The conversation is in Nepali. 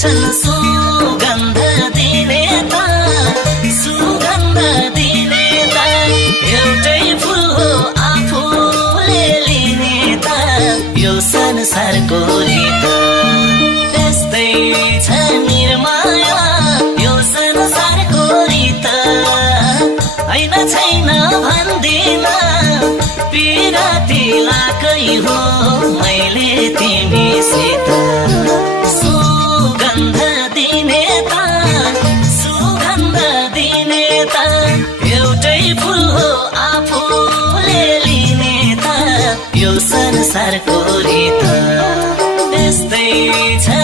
छन् सुगन्ध दिने त सुगन्ध दिने त एउटै फुल हो आफूले लिने त यो संसारको रीत त्यस्तै छ निर्माया यो संसारको रीत हैन छैन भन्दिन पिराती लाकै हो मैले तिमीसित सुगन्ध दिने त सुगन्ध दिने त एउटै फुल हो आफूले लिने त यो संसारको रीत त्यस्तै छ